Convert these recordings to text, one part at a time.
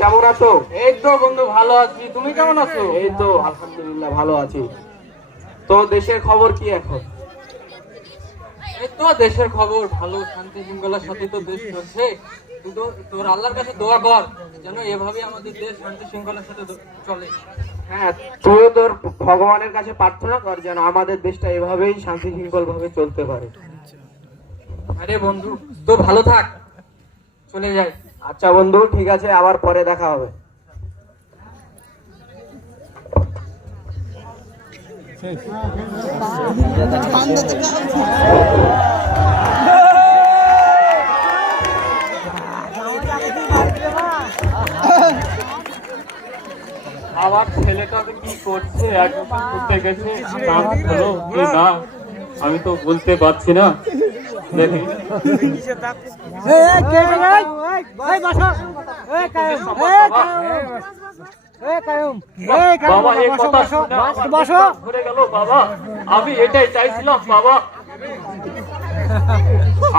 কেমন আছো? এই তো বন্ধু ভালো আছি, তুমি কেমন আছো? এই তো আলহামদুলিল্লাহ ভালো আছি। তো দেশের খবর কি এখন? এই তো দেশের খবর ভালো, শান্তি শৃঙ্খলার সাথে তো দেশ চলছে। তুই তো তোর আল্লাহর কাছে দোয়া কর যেন এভাবে আমাদের দেশ শান্তি শৃঙ্খলার সাথে চলে। হ্যাঁ, তুইও তোর ভগবানের কাছে প্রার্থনা কর যেন আমাদের দেশটা এভাবেই শান্তি শৃঙ্খল ভাবে চলতে পারে। আরে বন্ধু তো ভালো থাক, চলে যাই। আচ্ছা বন্ধু, ঠিক আছে, আবার পরে দেখা হবে। আমার ছেলেটা কি করছে, অ্যাডমিশন করতে গেছে, নাম হলো কি না আমি তো বলতে পারছি না। দেখি বাবা এই কথা ঘুরে গেল বাবা। আমি এটাই চাইছিলাম বাবা,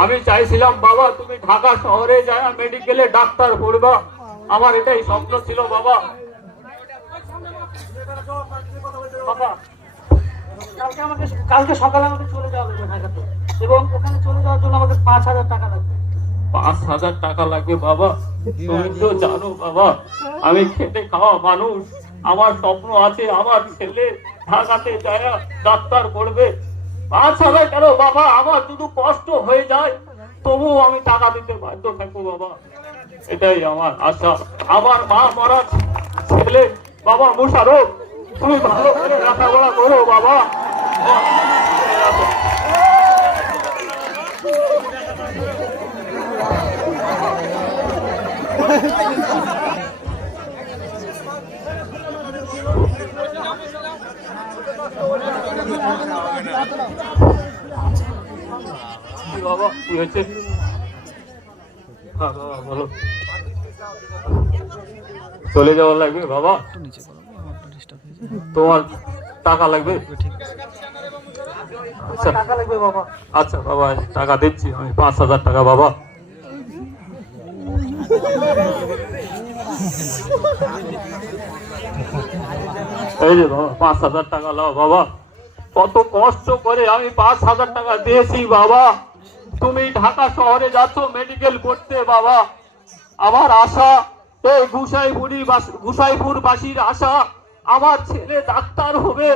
আমি চাইছিলাম বাবা তুমি ঢাকা শহরে যায় মেডিকেলে ডাক্তার পড়বা, আমার এটাই স্বপ্ন ছিল বাবা। বাবা কালকে সকালে আমাকে চলে যাওয়া লাগবে ঢাকাতে, এবং ওখানে চলে যাওয়ার জন্য আমাদের 5,000 টাকা লাগবে। 5,000 টাকা লাগবে বাবা? তুমি তো জানো বাবা আমি খেটে খাওয়া মানুষ, আমার স্বপ্ন আছে আমার ছেলে ঢাকাতে যায় ডাক্তার পড়বে। 5,000 কেন বাবা, আমার শুধু কষ্ট হয়ে যায় তবুও আমি টাকা দিতে বাধ্য থাকবো বাবা, এটাই আমার আশা। আমার মা মরা ছেলে বাবা মুশারফ, তুমি ভালো করে লেখাপড়া করো বাবা। বাবা কি হয়েছে? হ্যাঁ বাবা বলো। চলে যাওয়া লাগবে বাবা? তোমার টাকা লাগবে? আচ্ছা টাকা লাগবে বাবা। আচ্ছা বাবা টাকা দিচ্ছি আমি, 5,000 টাকা বাবা। এই যে বাবা 5,000 টাকা লাও বাবা। কত কষ্ট করে আমি 5,000 টাকা দিয়েছি বাবা, তুমি ঢাকা শহরে যাচ্ছ মেডিকেল পড়তে বাবা। আমার আশা এই গুসাইপুর বাসীর আশা আমার ছেলে ডাক্তার হবে,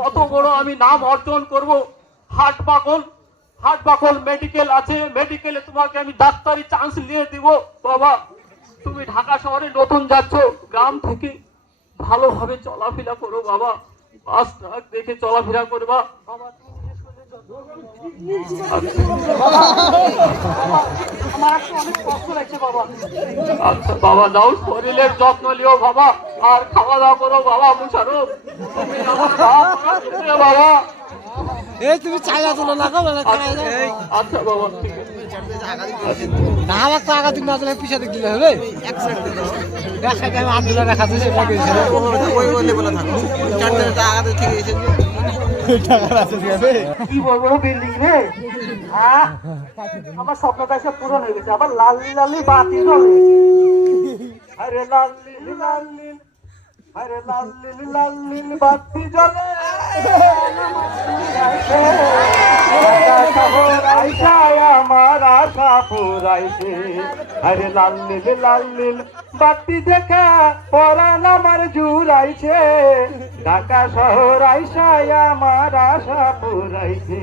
কত বড় আমি নাম অর্জন করব। হাটবাকল মেডিকেল আছে, মেডিকেলে তোমাকে আমি ডাক্তারি চান্স নিয়ে দিব বাবা। তুমি ঢাকা শহরে নতুন যাচ্ছ, গ্রাম থেকে ভালোভাবে চলাফেরা করো বাবা, বাস ট্রাক দেখে চলাফেরা করবা বাবা। আচ্ছা বাবা যাও, শরীরের যত্ন লিও বাবা, আর খাওয়া দাওয়া করো বাবা। মুশারফ তুমি আমার বাবা। এই তুমি চাইলা তোলো না গো, আচ্ছা বাবা ঠিক আছে। না আমার তো আগা দিক না দিলে পিছিয়ে দিক দিলে হবে। দেখাতে আমি আব্দুল্লাহ দেখাতে সেটা গেছে ওই বলে বলে থাকো চারটে আগা থেকে এসে টাকা আছে দিবে কি বলবো বিল্ডিং রে, আমার স্বপ্নটা এসে পূরণ হয়ে গেছে। আবার লাল্লি লাল্লি বাতি জ্বলে, আরে লাল্লি লাল্লি, আরে লাল্লি লাল্লি বাতি জ্বলে। আমার আশা পুরাইছে, আরে লাল্লি লাল্লি বাতি দেখা পরাণ আমার জুড়াইছে। ঢাকা শহর আইসায় আমার আশা পুরাইছে।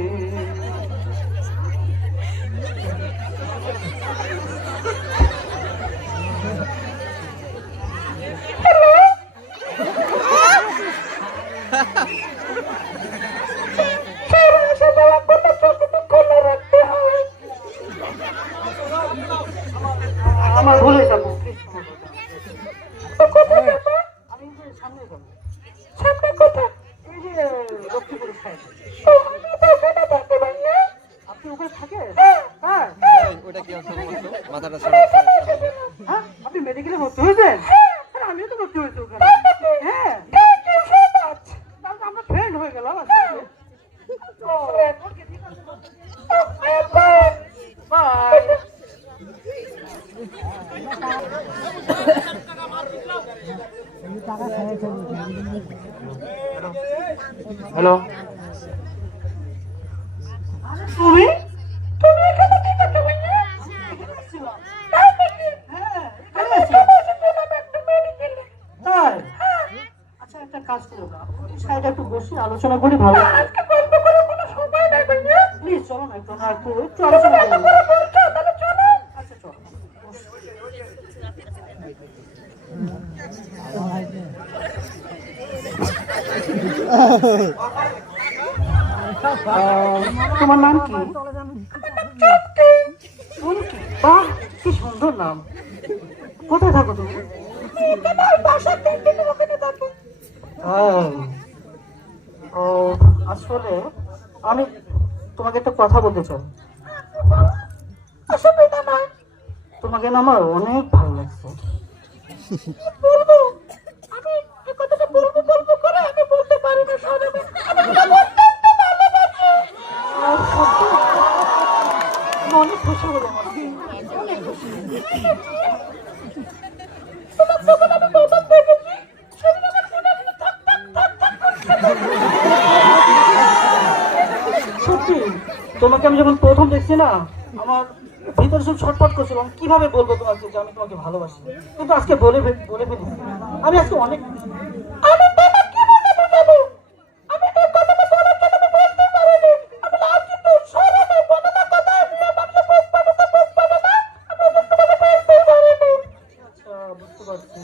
আমার ভুলে যাবো, আমি সামনে যাবো। সামনে কোথায়? এই যে লক্ষ্মীপুরের সাইডে। আপনি ওখানে থাকেন? হ্যাঁ ওটা কি মাথাটা হ্যাঁ, আপনি মেডিকেলে ভর্তি হয়েছেন? আমিও তো ভর্তি হয়েছি ওখানে। হ্যাঁ আমরা ফ্রেন্ড হয়ে গেলাম। বাই। হ্যালো, তুমি তুমি এখানে কি করতে ভাইয়া? হ্যাঁ, এখানে ছিলাম। তাই? আচ্ছা, একটা কাজ করো না, সাইডে একটু বসে আলোচনা করি, ভালো আজকে গল্প করার কোনো সময় নাই ভাইয়া। প্লিজ চলো না, একটু আলোচনা করি। আচ্ছা চলো। তোমার নাম কি? চুমকি। বাহ, কি সুন্দর নাম। কোথায় থাকো তুমি? ও, আসলে আমি তোমাকে একটা কথা বলতে চাই। তোমাকে না আমার অনেক ভালো লাগছে। বলবো, আমি এই কথাটা বলবো বলবো করে আমি বলতে পারি না। শোনো, আমি তোমাকে অত্যন্ত ভালোবাসি। অনেক খুশি হলো আমার, অনেক খুশি। তোমার যখন আমি প্রথম দেখেছি, সেদিন আমার মনে হলো থাক থাক থাক থাক করছে। সত্যি, তোমাকে আমি যখন প্রথম দেখছি না, আমার ভিতরে সব ছটফট করছিল। আমি কিভাবে বলবো তোমাকে যে আমি তোমাকে ভালোবাসি, কিন্তু আজকে বলে ফেলেছি। আমি আজকে অনেক আমি তোমাকে বলে বোঝাবো। আমি এই কথাটা বলার জন্য আমি বলতে পারিনি। আমি লাস্ট কিন্তু সরবে বলে না কথা, নিয়ে মানুষে বুঝ পাবে তো বুঝ পাবে না। আমি তোমাকে বলতে পারিনি। আচ্ছা, বুঝতে পারছি।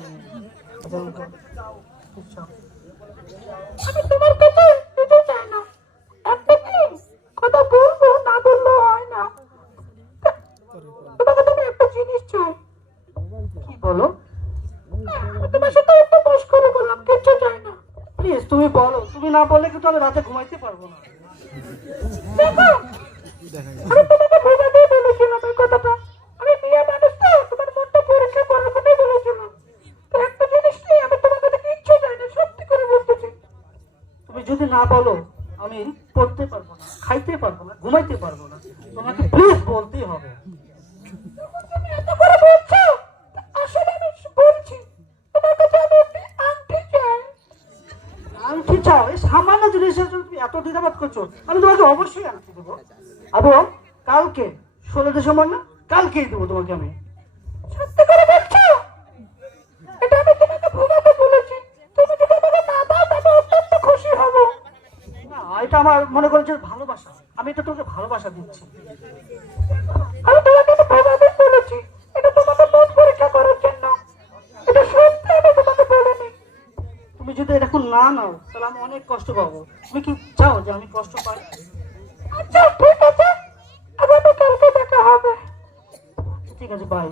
আচ্ছা, আমি তোমার কাছে কিছু চাই না। একটা কি কথা বলবো, না বললেও হয় না। তোমাকে তুমি একটা জিনিস চাই। কি বলো? তোমার সাথে একটু বস করে বললাম, কিচ্ছু চাই না। প্লিজ তুমি বলো, তুমি না বললে কিন্তু আমি রাতে ঘুমাইতে পারবো না। দেখো, আমি তোমাকে বোঝাতেই বলেছিলাম এই কথাটা। আমি বিয়ে মানুষ তো, তোমার মনটা পরীক্ষা করার কথাই বলেছিলাম। তো একটা জিনিস নেই, আমি তোমার কাছে কিচ্ছু চাই না, সত্যি করে বলতেছি। তুমি যদি না বলো, আমি পড়তে পারবো না, খাইতে পারবো না, ঘুমাইতে পারবো না। তোমাকে প্লিজ বলতেই হবে। তুমি এত করে বলছো, আসলে আমি বলছি, তোমার কাছে আমি একটি আংটি চাই। আংটি চাও? এই সামান্য জিনিসের জন্য তুমি এত দ্বিধাবোধ করছো? আমি তোমাকে অবশ্যই আংটি দেবো। এবং কালকে 16 ডিসেম্বর না, কালকেই দেবো তোমাকে আমি। সত্যি করে বলছো? এটা আমি তোমাকে ভোগাতে বলেছি। তুমি যদি আমাকে না দাও, তবে অত্যন্ত খুশি হব। না, এটা আমার মনে করো যে ভালোবাসা। আমি এটা তোমাকে ভালোবাসা দিচ্ছি। আমি তোমাকে তো ভোগাতে বলেছি, এটা তোমাকে মন পরীক্ষা করার জন্য। এটা সত্যি, আমি তোমাকে বলিনি। তুমি যদি এরকম না নাও, তাহলে আমি অনেক কষ্ট পাবো। তুমি কি চাও যে আমি কষ্ট পাই? আচ্ছা, ঠিক আছে, আগামী কালকে দেখা হবে। ঠিক আছে, বাই।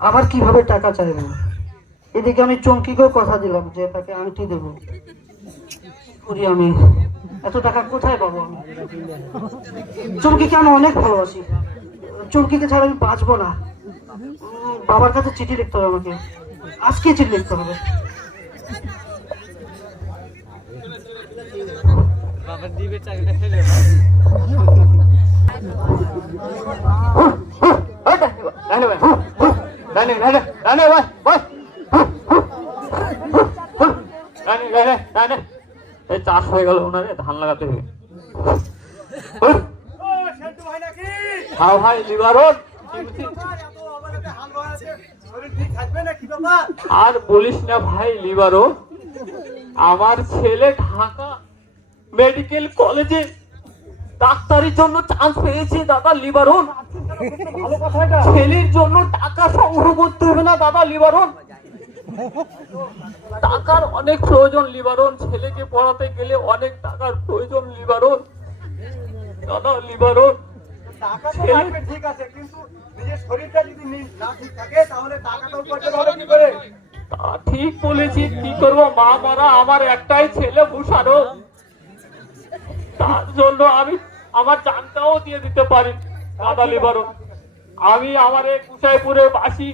আবার কিভাবে টাকা চাইবো? এদিকে আমি চমকিকেও কথা দিলাম যে তাকে আংটি দেবো। করি আমি, এত টাকা কোথায় পাবো আমি? চমকিকে আমি অনেক ভালোবাসি। চমকিকে ছাড়া আমি বাঁচবো না। বাবার কাছে চিঠি লিখতে হবে আমাকে, আজকে চিঠি লিখতে হবে। বাবার দিবে চাকরিটা ফেলে চাষ হয়ে গেল ওনারে, ধান লাগাতে হবে। হ্যাঁ ভাই, লিবারন আর বলিস না ভাই। লিবারন, আমার ছেলে ঢাকা মেডিকেল কলেজে ডাক্তারির জন্য চান্স পেয়েছে দাদা। লিবারন, ছেলের জন্য টাকা সংগ্রহ করতে হবে না দাদা। লিবারন, টাকার অনেক প্রয়োজন। লিবারন, ছেলেকে পড়াতে গেলে অনেক টাকার প্রয়োজন। লিবারন দাদা, লিবারন, ঠিক আছে, কিন্তু নিজের শরীরটা যদি না ঠিক থাকে, তাহলে টাকাটা উপার্জন হবে কি করে? তা ঠিক বলেছি, কি করবো, মা মারা আমার একটাই ছেলে মুশারফ। তার জন্য আমি আমার জানটাও দিয়ে দিতে পারি দাদা। লিবারন, আমি আমার এই কুশাইপুরে বাসি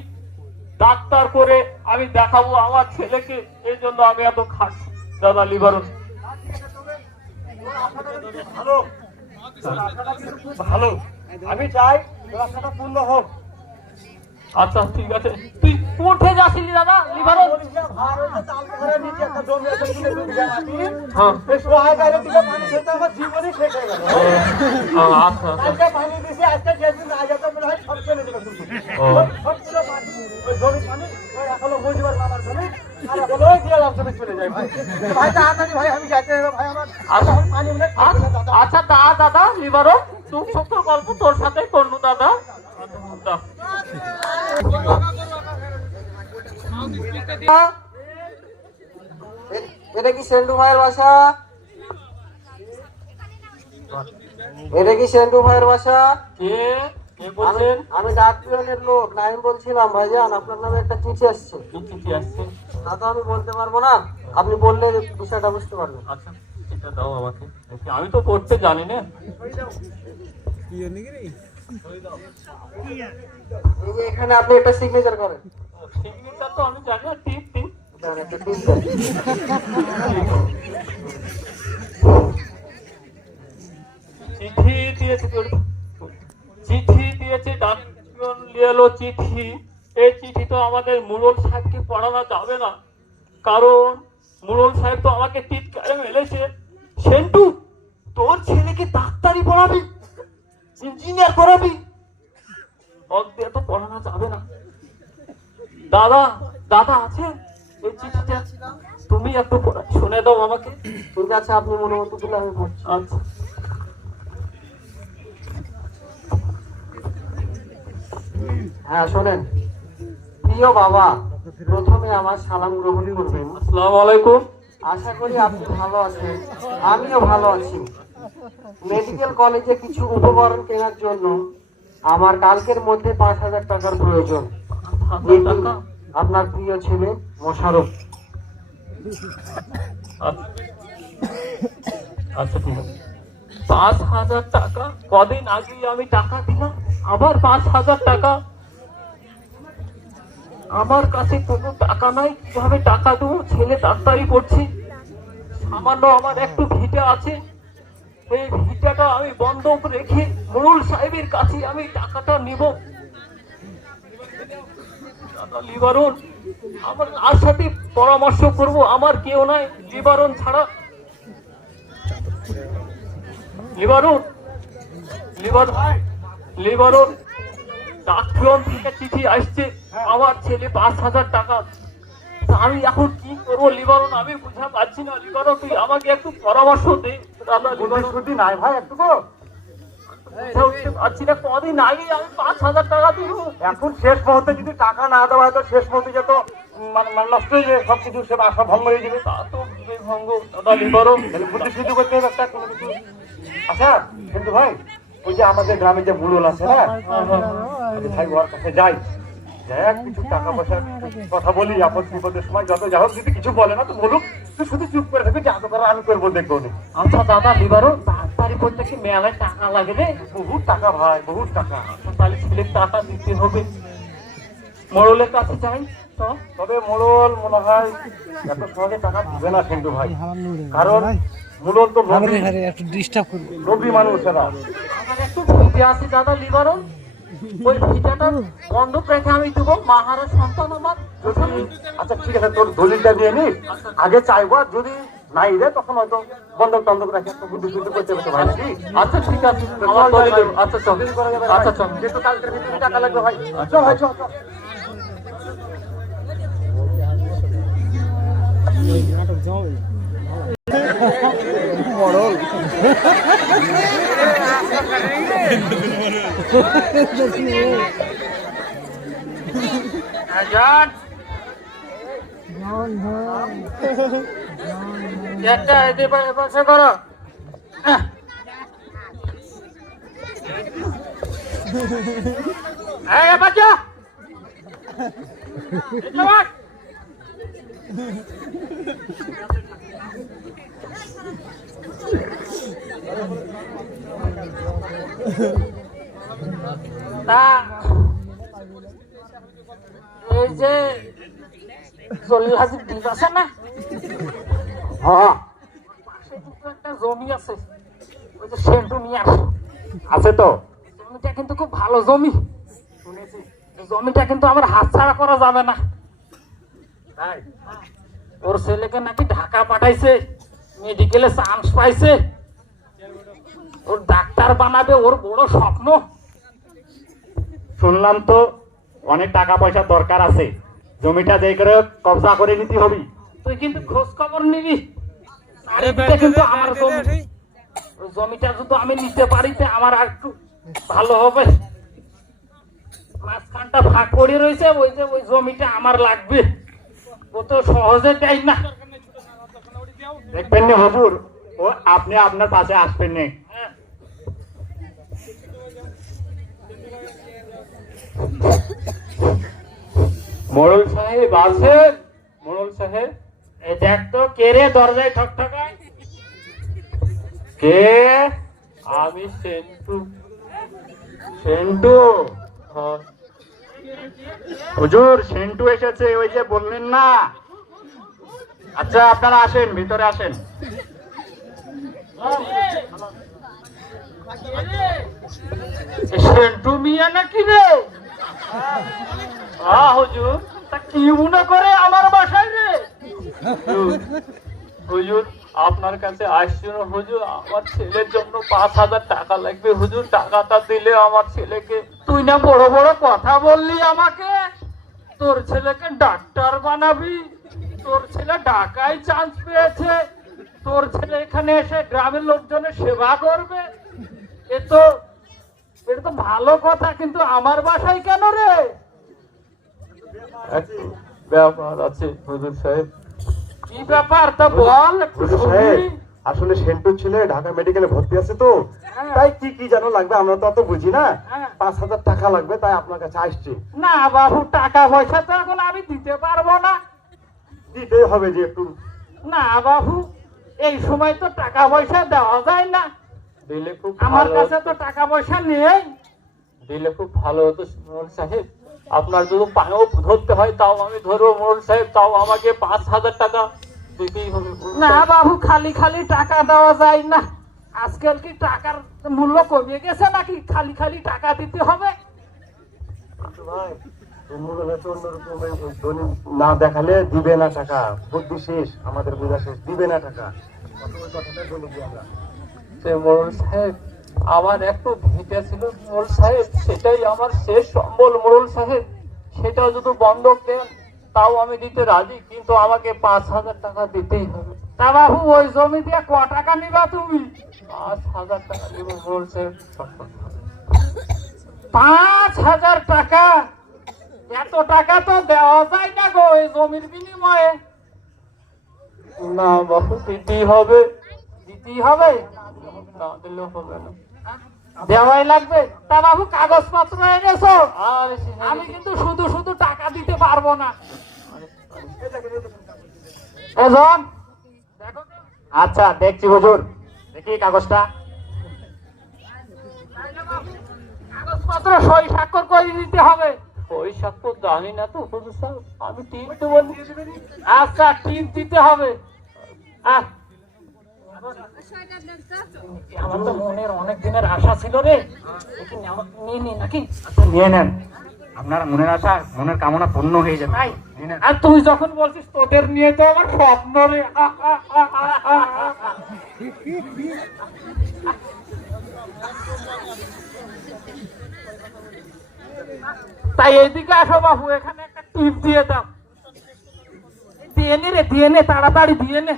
ডাক্তার করে আমি দেখাবো আমার ছেলেকে, এই জন্য আমি এত খাচ্ছি দাদা। লিবারন, ভালো, আশাটা কিন্তু খুব ভালো। আমি চাই তোর আশাটা পূর্ণ হোক। আচ্ছা ঠিক আছে, তুই কোথায় যাচ্ছিলি দাদা লিভারন? হ্যাঁ। আচ্ছা আচ্ছা দাদা লিভারন, তুই ছোট গল্প তোর সাথে করলু দাদা। এটা কি সেন্টু ভাইয়ের বাসা? এটা কি সেন্টু ভাইয়ের বাসা? কে বলছেন? আমি ডাক্তারের লোক নাইম বলছিলাম ভাইজান, আপনার নামে একটা চিঠি আসছে। কি চিঠি আসছে? তা তো আমি বলতে পারবো না, আপনি বললে বিষয়টা বুঝতে পারবেন। আচ্ছা এটা দাও আমাকে, আমি তো পড়তে জানি না। এই যে এখানে আপনি একটা সিগনেচার করেন। সিগনেচার তো আমি জানি না, টিপ টিপ। একটা টিপ দেন। চিঠি দিয়েছে ডাক্তার লিয়েলো চিঠি। এই চিঠি তো আমাদের মুরল সাহেবকে পড়ানো যাবে না, কারণ মুরল সাহেব তো আমাকে টিটকারে মেলেছে। সেন্টু, তোর ছেলেকে ডাক্তারি পড়াবি, ইঞ্জিনিয়ার করাবি, ওদের তো পড়ানো যাবে না। দাদা আছে এই চিঠিটা, তুমি একটু শুনে দাও আমাকে। ঠিক আছে, আপনি মনে মতো দিলে আমি পড়ছি। আচ্ছা। হ্যাঁ শোনেন। প্রিয় বাবা, প্রথমে আমার সালাম গ্রহণ করবেন। আসসালামু আলাইকুম। আশা করি আপনি ভালো আছেন, আমিও ভালো আছি। মেডিকেল কলেজে কিছু উপকরণ কেনার জন্য আমার কালকের মধ্যে 5,000 টাকার প্রয়োজন। এটি আপনার প্রিয় ছেলে মোশাররফ। আচ্ছা ঠিক আছে। 5,000 টাকা? কদিন আগে আমি টাকা দিলাম, আবার 5,000 টাকা? আমার কাছে কোনো টাকা নাই, কিভাবে টাকা দেবো? ছেলে ডাক্তারি পড়ছি, সামান্য আমার একটু ভিটা আছে, এই ভিটাটা আমি বন্ধক রেখে মুরুল সাহেবের কাছে আমি টাকাটা নিব। দাদা লিভারন, আমার আর সাথে পরামর্শ করব, আমার কেউ নাই লিভারন ছাড়া। লিভারন ডাক্তার থেকে চিঠি আসছে, আমার ছেলে 5,000 টাকা। আমি এখন কি করবো লিভারন, আমি বুঝা পাচ্ছি না। লিভারন, তুই আমাকে একটু পরামর্শ দে। দাদা লিভারন, নাই ভাই একটু পাচ্ছি না, কদিন আগে আমি 5,000 টাকা দিব। এখন শেষ মুহূর্তে যদি টাকা না দেওয়া হয় তো শেষ মুহূর্তে যত নষ্ট হয়ে যাবে, সবকিছু সে আশা ভঙ্গ হয়ে যাবে। তা তো বিবেক ভঙ্গ। দাদা লিভারন, বুদ্ধি শুদ্ধ করতে হবে একটা কোনো কিছু। আচ্ছা কিন্তু ভাই, ওই যে আমাদের গ্রামে যে মুরল আছে না, ভাই ওর কাছে যাই, কিছু টাকা পয়সার কথা বলি, আপদ বিপদের সময় যত যা হোক, যদি কিছু বলে না তো বলুক, তুই শুধু চুপ করে থাকবি, যা তো করার আমি করবো, দেখবো। আচ্ছা দাদা লিভারন, ডাক্তারি করতে কি মেলায় টাকা লাগে রে? বহুত টাকা ভাই, বহুত টাকা। তাহলে ছেলের টাকা দিতে হবে, মোড়লের কাছে যাই তো। তবে মোড়ল মনে হয় এত সহজে টাকা দিবে না কিন্তু ভাই, কারণ মোড়ল তো লোভী মানুষ এরা। আমার একটু ভিটে আছে দাদা লিভারন, ওই ভিটাটা বন্ধক রেখে আমি দেবো, মাহারা সন্তান আমার। আচ্ছা ঠিক আছে, তোর দলিলটা দিয়ে নি, আগে চাইবো, আর যদি নাই রে তখন হয়তো বন্ধক টন্ধক রাখি একটা বুদ্ধি শুদ্ধ করতে হবে ভাই নাকি? আচ্ছা ঠিক আছে, আমার দলিল দেবো। আচ্ছা চল, আচ্ছা চল, যেহেতু কালকের ভিতরে টাকা লাগবে ভাই, চল ভাই চল চল। একটা পাশে করো। বাচ্চা তা এই যে জলিল হাজির দ্বীপ আছে না, হ্যাঁ পাশে কিন্তু একটা জমি আছে, ওই যে সেন্টু নিয়ে আসে আছে তো, জমিটা কিন্তু খুব ভালো জমি, শুনেছি। জমিটা কিন্তু আমার হাতছাড়া করা যাবে না। ওর ছেলেকে নাকি ঢাকা পাঠাইছে, মেডিকেলে চান্স পাইছে, ওর ডাক্তার বানাবে, ওর বড় স্বপ্ন। শুনলাম তো অনেক টাকা পয়সা দরকার আছে, জমিটা যে করে কবজা করে নিতে হবে। তুই কিন্তু খোঁজ খবর নিবি, চারিদিকে কিন্তু আমার জমি, ওই জমিটা যদি আমি নিতে পারি তে আমার আর একটু ভালো হবে। মাঝখানটা ভাগ পড়ে রয়েছে, ওই যে ওই জমিটা আমার লাগবে, ও তো সহজে দেয় না। দেখবেন না হুজুর, ও আপনি আপনার পাশে আসবেন না। হ্যাঁ। মোড়ল সাহেব আছেন? মোড়ল সাহেব, এই দেখ তো কে রে দরজায় ঠকঠকায়। কে? আমি সেন্টু। সেন্টু? হ্যাঁ। হুজুর সেন্টু এসেছে, ওই যে বললেন না। আচ্ছা আপনারা আসেন, ভিতরে আসেন। সেন্টু মিয়া নাকি রে? হ্যাঁ হুজুর। তা কি মনে করে আমার বাসায় রে? হুজুর আপনার কাছে আসছিল হুজুর, আমার ছেলের জন্য 5,000 টাকা লাগবে হুজুর, টাকাটা দিলে আমার ছেলেকে। তুই না বড় বড় কথা বললি আমাকে, তোর ছেলেকে ডাক্তার বানাবি, তোর ছেলে ঢাকায় চান্স পেয়েছে, তোর ছেলে এখানে এসে গ্রামের লোকজনের সেবা করবে, এটা তো ভালো কথা, কিন্তু আমার বাসায় কেন রে? একটু ব্যাপার আছে হুজুর সাহেব। কি ব্যাপার তা বল একটু শুনি। আসলে সেন্টুর ছেলে ঢাকা মেডিকেলে ভর্তি আছে তো, তাই কি কি যেন লাগবে আমরা তো অত বুঝি না। হ্যাঁ। 5,000 টাকা লাগবে, তাই আপনার কাছে আসছি। না বাবু, টাকা পয়সা তো এখন আমি দিতে পারবো না। দিতেই হবে যে একটু। না বাবু, এই সময় তো টাকা পয়সা দেওয়া যায় না, দিলে খুব আমার ভালো কাছে হতো। তো টাকা পয়সা নেই। দিলে খুব ভালো হতো মোড়ল সাহেব। আপনার যদি পায়েও ধরতে হয় তাও আমি ধরবো মোড়ল সাহেব, তাও আমাকে 5,000 টাকা দিতেই হবে মোড়ল না সাহেব। বাবু, খালি খালি টাকা দেওয়া যায় না। আজকাল কি টাকার মূল্য কমে গেছে নাকি খালি খালি টাকা দিতে হবে? কিন্তু ভাই, এই মূল্যটা তো অন্যরকম, ওই ধনী না দেখালে দিবে না টাকা। বুদ্ধি শেষ, আমাদের বোঝা শেষ, দিবে না টাকা। অত ওই কথাটাই বলে দিই আমরা। সে মোড়ল সাহেব, আমার একটু ভিটা ছিল মোড়ল সাহেব, সেটাই আমার শেষ সম্বল মোড়ল সাহেব, সেটা যদি বন্ধক দেন তাও আমি দিতে রাজি, কিন্তু আমাকে 5,000 টাকা দিতেই হবে। তা বাবু, ওই জমি দিয়ে ক টাকা নিবা তুমি? 5,000 টাকা দিব মোড়ল সাহেব। 5,000 টাকা? এত টাকা তো দেওয়া যায় না গো এই জমির বিনিময়ে। না বাবু, দিতেই হবে। দিতেই হবে? না দিলেও হবে না। দেওয়াই লাগবে? তা বাবু, কাগজপত্র এনেছো? আর আমি কিন্তু শুধু শুধু টাকা দিতে পারবো না। এজন দেখো তো। আচ্ছা দেখছি হুজুর, দেখি কাগজটা। কাগজপত্র সই স্বাক্ষর করে দিতে হবে। ওই স্বাক্ষর জানি না তো হুজুর সাহেব, আমি টিপ দেবো। আচ্ছা, টিপ দিতে হবে। আহ, আমার তো মনের অনেক দিনের আশা ছিল রে, একটু নিয়ে নি নাকি? নিয়ে নেন, আপনার মনের আশা মনের কামনা পূর্ণ হয়ে যাবে। তাই? আর তুই যখন বলছিস তোদের নিয়ে তো আমার স্বপ্ন রে। তাই এইদিকে আসো বাবু, এখানে একটা টিপ দিয়ে দাও। দিয়ে নে রে, দিয়ে নে, তাড়াতাড়ি দিয়ে নে।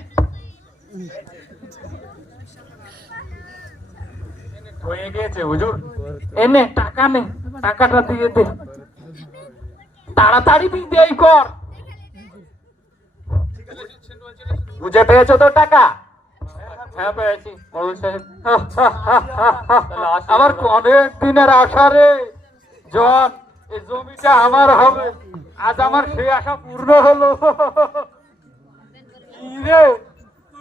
হয়ে গিয়েছে হুজুর। এনে টাকা নে, টাকাটা দিয়ে দে, তাড়াতাড়ি বিদায় কর। বুঝে পেয়েছো তো টাকা? হ্যাঁ পেয়েছি মোড়ল সাহেব। আমার অনেক দিনের আশা রে জন, এই জমিটা আমার হবে, আজ আমার সেই আশা পূর্ণ হলো। কি রে?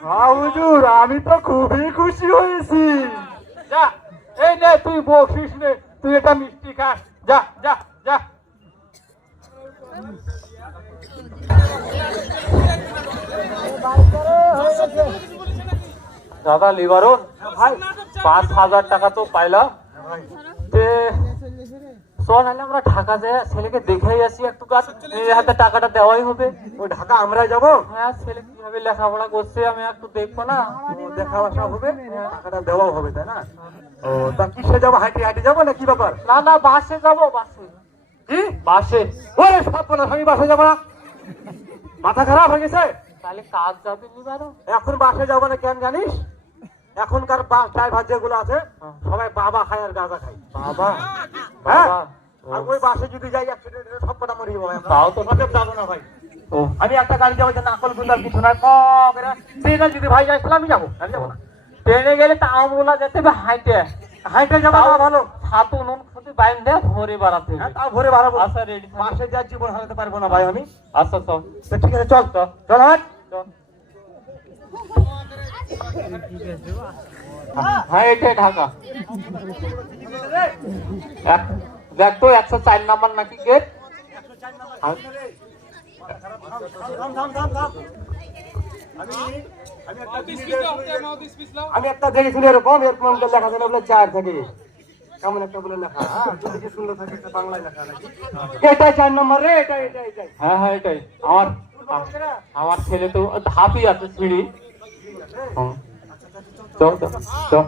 হ্যাঁ হুজুর, আমি তো খুবই খুশি হয়েছি। যা, এই নে, তুই বকশিস নে, তুই এটা মিষ্টি খাস, যা যা যা। দাদা লিবারন ভাই, 5,000 টাকা তো পাইলাম, চল নাহলে আমরা ঢাকা যাই, ছেলেকে দেখেই আসি একটু, কাজ নিজের হাতে টাকাটা দেওয়াই হবে। ওই ঢাকা আমরা যাবো, হ্যাঁ, ছেলে কিভাবে লেখাপড়া করছে আমি একটু দেখবো না। দেখা আসা হবে, টাকাটা দেওয়াও হবে, তাই না? ও তা কিসে যাবো, হাঁটে হাঁটে যাবো না কি ব্যাপার? না না, বাসে যাবো, বাসে। কি বাসে? ওরে সব বলে আমি বাসে যাবো না, মাথা খারাপ হয়ে গেছে। তাহলে কাজ যাবে নিবারও। এখন বাসে যাবো না কেন জানিস? এখনকার বাস ড্রাইভার যেগুলো আছে সবাই বাবা খায় আর গাঁজা খায়। বাবা, হ্যাঁ, বাবা। আর ওই বাসে যদি যাই অ্যাক্সিডেন্ট সব কটা মরে যাবো। তাও তো সব যাবো না ভাই। ও, আমি একটা গাড়ি যাবো, যে নাকল গুন্দার কিছু নয়, ট্রেনে যদি ভাই যাই তাহলে আমি যাবো, আমি যাবো না। ট্রেনে গেলে তাও মোলা যেতে হবে হাইটে। হাইটে যাবো না ভালো, ছাতু নুন খুঁজে বাইন্দে ভরে বাড়াতে হ্যাঁ, হবে। তাও ভোরে বাড়াবো। আচ্ছা, রেডি। বাসে যাওয়ার জীবন হারাতে পারবো না ভাই আমি। আচ্ছা চল। তো ঠিক আছে, চল চল চল হাট। হ্যাঁ, এটাই ঢাকা। দেখ তো 104 নাম্বার নাকি গেট। আমি একটা দেখেছিলাম এরকম এরকম একটা লেখা ছিল বলে 4 থেকে কেমন একটা বলে লেখা, হ্যাঁ দেখি সুন্দর থাকে, একটা বাংলায় লেখা নাকি। এটাই 4 নম্বর রে, এটাই এটাই এটাই। হ্যাঁ হ্যাঁ, এটাই। আমার ছেলে তো ধাপই আছে সিঁড়ি। চল চল চল।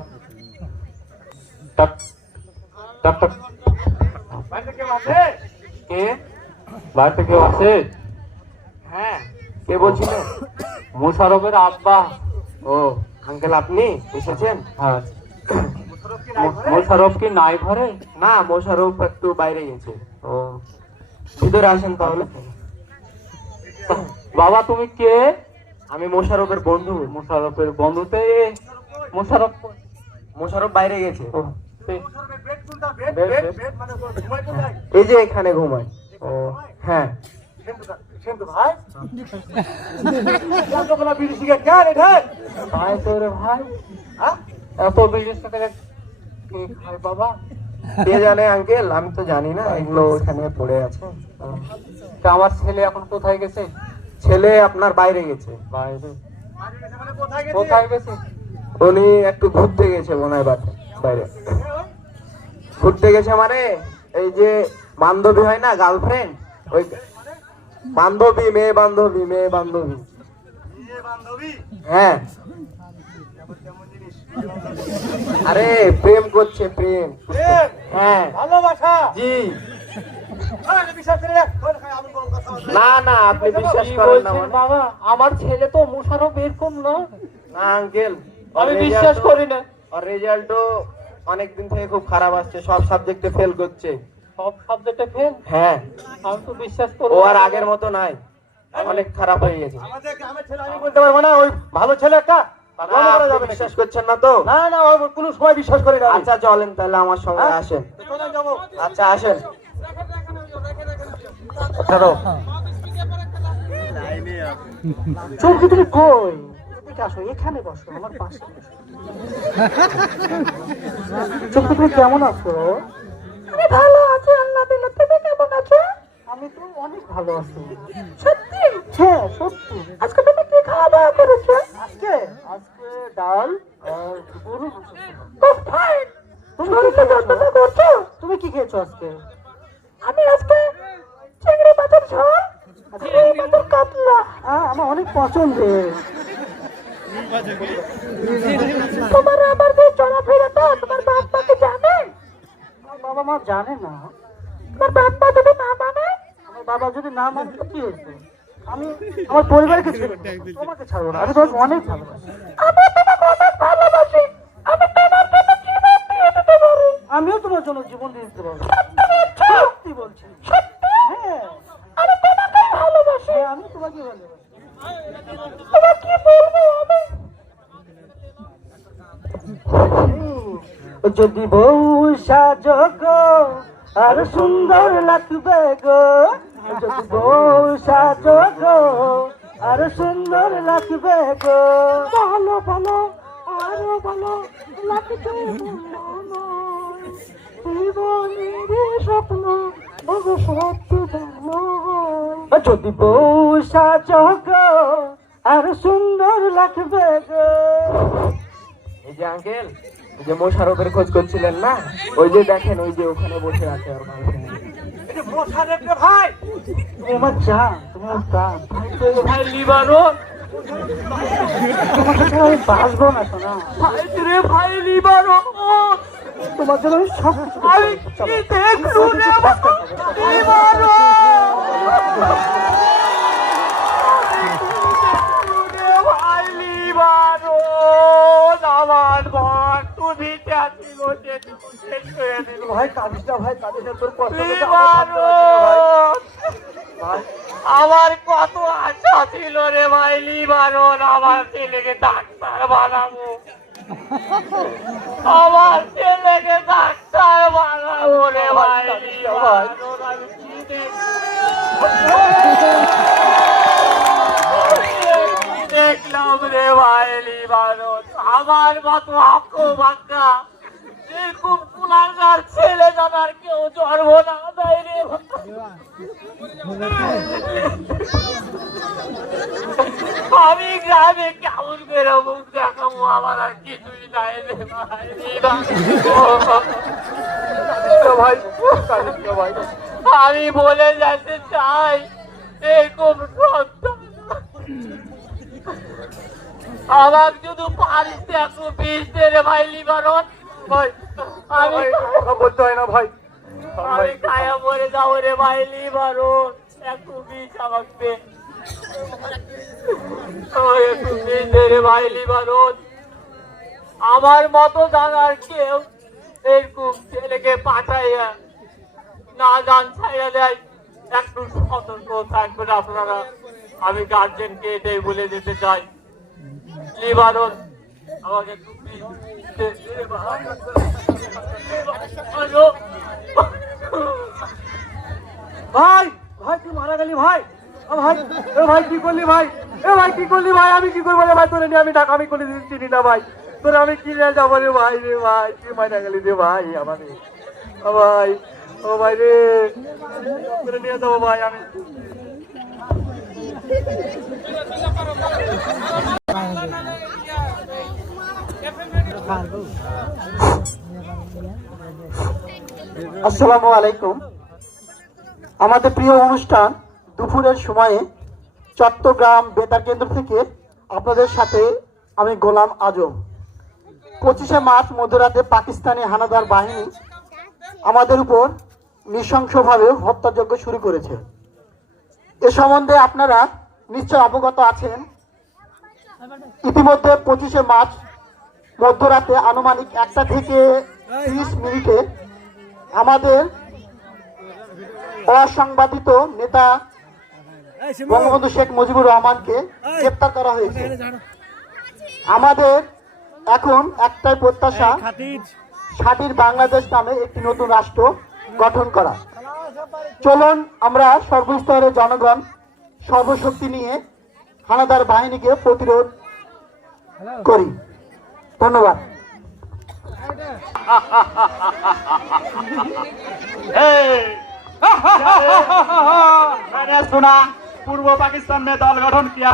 টাক টাক টাক। বাইরে কেউ আছে? কে? বাড়িতে কেউ আছে? হ্যাঁ, কে বলছিলেন? মোশারফের আব্বা। ও আঙ্কেল, আপনি এসেছেন? হ্যাঁ। মোশারফ কি নাই ঘরে? না, মোশারফ একটু বাইরে গেছে। ও, ভিতরে আসেন তাহলে। বাবা তুমি কে? আমি মোশারফের বন্ধু। মোশারফের বন্ধুতে মোশারফ? মোশারফ বাইরে গেছে। ও, বেড কোনটা? বেড বেড বেড মানে ঘুমাই কোথায়? এই যে এখানে ঘুমায়। ও হ্যাঁ। সেন্তু ভাই এতগুলো বিড়ি সিগারেট কেন এটা? ভাই তো রে ভাই, হ্যাঁ, এত বিশেষ করে কে খায় বাবা? কে জানে আঙ্কেল, আমি তো জানি না, এগুলো এখানে পড়ে আছে। তা আমার ছেলে এখন কোথায় গেছে? ছেলে আপনার বাইরে গেছে। বাইরে? মানে কোথায় গেছে? কোথায় গেছে? উনি একটু ঘুরতে গেছে মনে হয় বাইরে। ঘুরতে গেছে মানে এই যে বান্ধবী হয় না, গার্লফ্রেন্ড, ওই বান্ধবী, মেয়ে বান্ধবী, মেয়ে বান্ধবী। বিয়ে বান্ধবী? হ্যাঁ, কেমন জিনিস? আরে প্রেম করছে, প্রেম। প্রেম? হ্যাঁ ভালোবাসা? জি। আরে বিশ্বাস করে রাখ, তোর খাই আমি বড় কথা বলছি। না না, আপনি বিশ্বাস কি করেন না বলছেন মানে? বাবা? আমার ছেলে তো মোশারফ এরকম না। না আঙ্কেল, আমি বিশ্বাস করি না। আর রেজাল্টও অনেকদিন থেকে খুব খারাপ আসছে, সব সাবজেক্টে ফেল করছে। সব সাবজেক্টে ফেল? হ্যাঁ, আমি তো বিশ্বাস ও করব আর আগের মতো নাই, অনেক খারাপ হয়ে গেছে। আমাদের গ্রামের ছেলে আমি বলতে পারবো না, ওই ভালো ছেলে একটা না, কখনো করা আপনি যাবে না। বিশ্বাস করছেন না তো? না না, ওই কোনো সময় বিশ্বাস করি না। আচ্ছা চলেন তাহলে আমার সঙ্গে আসেন। কোথায় যাবো? আচ্ছা আসেন। চলো। চোখে তুমি কই? এদিকে আসো, এখানে বসো, আমার পাশে বসো। চোখে তুমি কেমন আছো? আমি ভালো আছি, আল্লাহ দিলে। তুমি কেমন আছো? আমি তো অনেক ভালো আছি। সত্যি? হ্যাঁ সত্যি। আজকে তুমি কি খাওয়া দাওয়া করেছো? আজকে আজকে ডাল আর গরু মাংস ছিল। ও ফাইন। তুমি কি করছো? তুমি কি খেয়েছো আজকে? আমি আজকে চিংড়ি মাছের ঝোল, চিংড়ি মাছের কাতলা। আমার অনেক পছন্দের। তোমার আবার যে চলাফেরাটা তোমার বাপ মাকে জানে? আমার বাবা মা জানে না। তোমার বাপ মা যদি না মানে? আমার বাবা যদি না মানে তো কি হয়েছে? আমি আমার পরিবারকে ছেড়ে দেবো, তোমাকে ছাড়বো না। আমি তোমাকে অনেক ভালোবাসি। আমি তোমাকে অনেক ভালোবাসি। আমি তোমার জন্য জীবন দিয়ে দিতে পারি। আমিও তোমার জন্য জীবন দিয়ে দিতে পারবো। সত্যি বলছি। সত্যি? হ্যাঁ, আমি তোমাকে ভালোবাসি। আমি তোমাকে ভালোবাসি। তোমার কি বলবো আমি? যদি বউ সাজো গো আর সুন্দর লাগবে গো, যদি বউ সাজো গো আর সুন্দর লাগবে গো, ভালো ভালো আরো ভালো লাগবে জীবনের স্বপ্ন সত্যি জানো। যদি বউ সাজো গো আর সুন্দর লাগবে গো। এই যে আঙ্কেল, ওই যে মোশারফের খোঁজ করছিলেন না, ওই যে দেখেন ওই যে ওখানে বসে আছে ওর গার্লফ্রেন্ড। ভাই তুমি আমার জান, তুমি আমার প্রাণ। ভাই লিবারন, তোমাকে ছাড়া আমি বাঁচবো না সোনা। ভাই লিবারন, তোমার জন্য আমি সব কিছু করতে আমি পারি। কি দেখলু রে লিবারন, ভাই লিবারন, আমার বর তুমি চাচ্ছিল যে শেষ করে দিল। ভাই কাঁদিস না, ভাই কাঁদিস না, তোর কষ্ট পেতে আমার লিবারন, আমার কত আশা ছিল রে ভাই লিবারন, আমার ছেলেকে ডাক্তার বানাবো, আমার ছেলেকে ডাক্তার বানাবো রে ভাই লিবারন, আমি কি দেখলাম রে ভাই লিবারন, আমার মতো হাক্কো ভাক্কা এরকম কুলাঙ্গার ছেলে জানার কেউ জন্ম না দেয় রে ভাই। আমি গ্রামে কেমন করে মুখ দেখাবো, আমার আর কিছুই নাই রে ভাই। ভাই কাঁদিস না ভাই। আমি বলে যেতে চাই এরকম সন্তান আমার শুধু পারিস একটু বিষ দে রে ভাই লিবারন, ভাই আমি কথা বলতে হয় না ভাই। আমি খায়া মরে যাবো রে ভাই লিবারন, একটু বিষ আমাকে দে। একটু বিষ দে রে ভাই লিবারন, আমার মতো জানার কেউ এরকম ছেলেকে পাঠাইয়া না জান ছাইয়া দেয়, একটু সতর্ক থাকবেন আপনারা। আমি গার্জেনকে এটাই বলে যেতে চাই, লিবারন আমাকে একটু বিষ দে রে ভাই। হ্যালো ভাই, ভাই তুই মারা গেলি ভাই। ভাই এ ভাই কি করলি ভাই, এ ভাই কি করলি ভাই, আমি কি করবো রে ভাই, তোরে নিয়ে আমি ঢাকা আমি করে চিনি না ভাই, তোরে আমি কি নিয়ে যাবো রে ভাই, রে ভাই তুই মারা গেলি রে ভাই আমাকে। ও ভাই, ও ভাই রে, তোরে নিয়ে যাবো ভাই আমি। আসসালামু আলাইকুম। আমাদের প্রিয় অনুষ্ঠান দুপুরের সময়ে চট্টগ্রাম বেতার কেন্দ্র থেকে আপনাদের সাথে আমি গোলাম আজম। 25শে মার্চ মধ্যরাতে পাকিস্তানি হানাদার বাহিনী আমাদের উপর নৃশংসভাবে হত্যাযজ্ঞ শুরু করেছে। এ সম্বন্ধে আপনারা নিশ্চয় অবগত আছেন। ইতিমধ্যে 25শে মার্চ মধ্যরাতে আনুমানিক 1টা থেকে 30 মিনিটে আমাদের অসংবাদিত নেতা বঙ্গবন্ধু শেখ মুজিবুর রহমানকে গ্রেপ্তার করা হয়েছে। আমাদের এখন একটাই প্রত্যাশা, স্বাধীন বাংলাদেশ নামে একটি নতুন রাষ্ট্র গঠন করা। চলুন আমরা সর্বস্তরের জনগণ সর্বশক্তি নিয়ে হানাদার বাহিনীকে প্রতিরোধ করি। ধন্যবাদ। मैंने सुना पूर्व पाकिस्तान में दल गठन किया,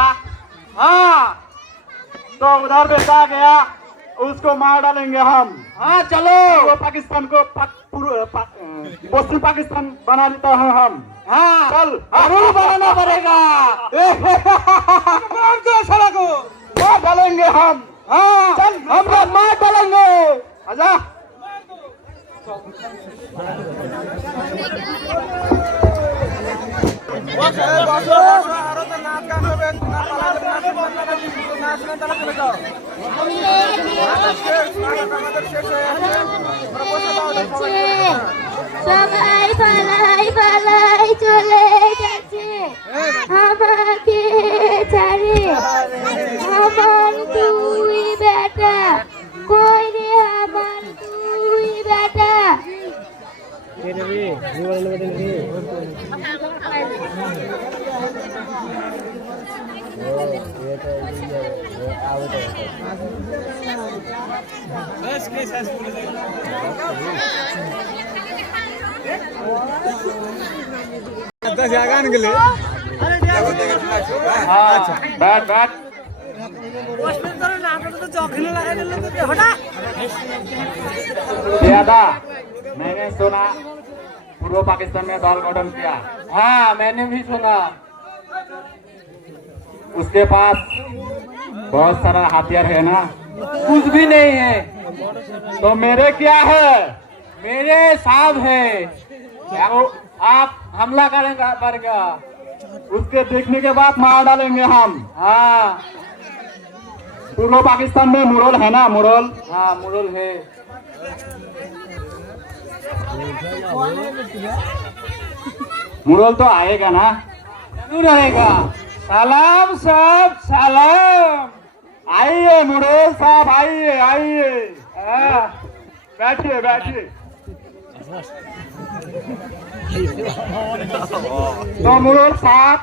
हाँ तो उधर बेचा गया, उसको मार डालेंगे हम। हाँ चलो, पूर्व पाकिस्तान को पश्चिम पाकिस्तान बना देता हूँ हम। हाँ चल, जरूर बनाना पड़ेगा। मार डालेंगे हम। हाँ चल, हम लोग मार डालेंगे। आजा। সবাই পালাই পালাই চলে গেছে আমাকে ছাড়ে, আমার দুই বেটা কই রে, আমার দুই বেটা। बैठ बैठ दादा, मैंने सुना पूर्व पाकिस्तान में दल गठन किया। हाँ मैंने भी सुना। उसके पास बहुत सारा हथियार है ना? कुछ भी नहीं है। तो मेरे क्या है? मेरे साहब है। तो आप हमला करेंगे पड़ेगा। उसके देखने के बाद मार डालेंगे हम। हाँ पूर्व पाकिस्तान में मुरल है ना? मुरल, हाँ मुरल है। मुरल तो आएगा ना? जरूर आएगा। सलाम साहब सलाम। आइए मुरल साहब, आइए आइए। बैठिए बैठिए। तो मुरल साहब,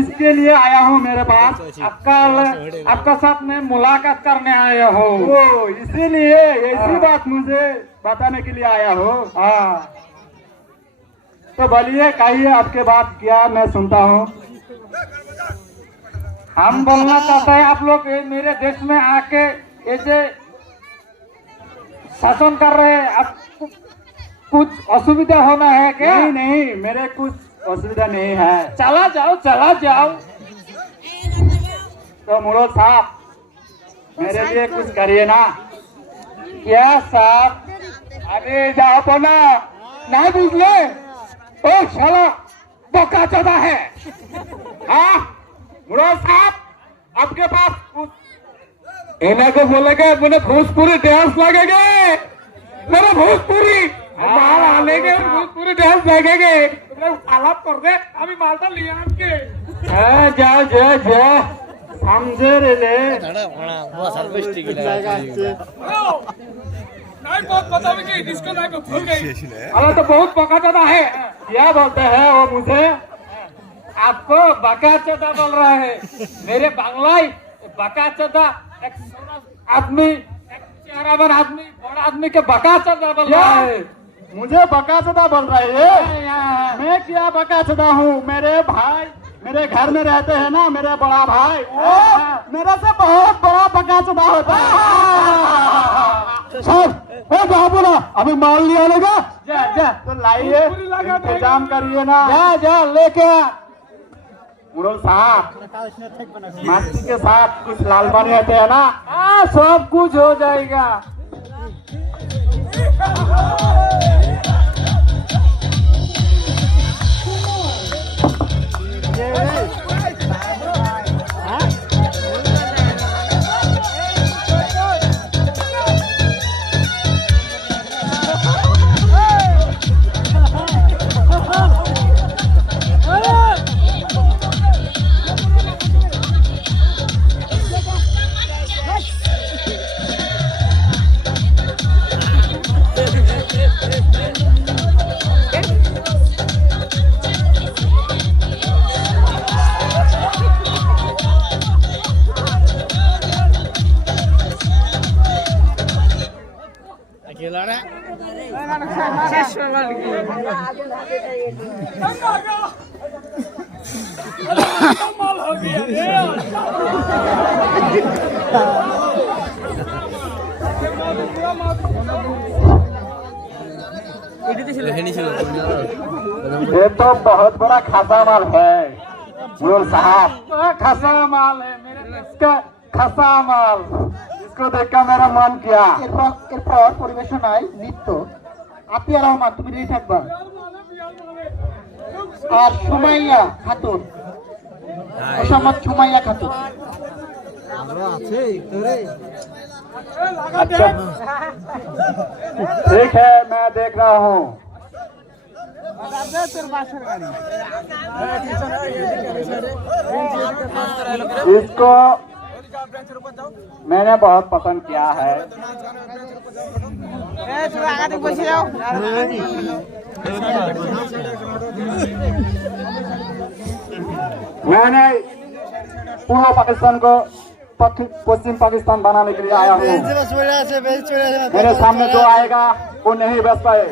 इसके लिए आया हूँ मेरे पास। आपका साथ में मुलाकात करने आया हो। ओ, इसीलिए ऐसी बात मुझे बताने के लिए आया हो। हाँ तो बोलिए, कहिए आपके बात क्या, मैं सुनता हूँ। हम बोलना चाहते हैं आप लोग मेरे देश में आके ऐसे शासन कर रहे हैं, आपको कुछ असुविधा होना है क्या? नहीं नहीं, मेरे कुछ असुविधा नहीं है। चला जाओ चला जाओ। तो मुरल साहब, मेरे लिए कुछ करिए ना। क्या साहब? अरे जाओ बोला, नहीं बुझले? ओ साला बका चौदा है। हाँ मुरल साहब, आपके पास कुछ इन्हें को बोलेगे मैंने भोजपुरी डांस लगेगा। मेरे भोजपुरी माल आलेगे, भोजपुरी डांस लगेगे। आलाप कर दे, अभी मालटा लिया आपके। जा जा जा समझे रे ले। नहीं बहुत पता भी नहीं, डिस्को नाइट में भूल गई। अरे तो बहुत बका चौदा है। क्या बोलते हैं वो मुझे? आपको बका चौदा बोल रहा है। मेरे बांग्लाई बका चौदा एक आदमी, एक चेहरावान आदमी, बड़ा आदमी के बका चौदा बोल रहा है। मुझे बकाचोदा बोल रही है? मैं क्या बकाचोदा हूँ? मेरे भाई मेरे घर में रहते हैं ना, मेरे बड़ा भाई, वो मेरे से बहुत बड़ा बकाचोदा होता है। सब बोला, अभी माल लिया लेगा। जा जा तो लाइए, इंतजाम करिए ना। जा जा लेके आ। मुरल साहब, मस्ती के साथ कुछ लालबानी होते हैं ना? हाँ सब कुछ हो जाएगा। ये तो बहुत बड़ा खासा माल है मुरल साहब। खासा माल है मेरे देश का, खासा माल। इसको देखकर मेरा मन किया। এরপর পরিবেশনায় নৃত্য আতিয়া রহমান, তুমি রেডি থাকবা। আর সুমাইয়া খাতুন, মোসাম্মদ সুমাইয়া খাতুন। अच्छा, ठीक है, मैं देख रहा हूँ। इसको मैंने बहुत पसंद किया है। मैंने पूर्व पाकिस्तान को पश्चिम पाकिस्तान बनाने के लिए आया हूँ। मेरे सामने जो आएगा वो नहीं बच पाए।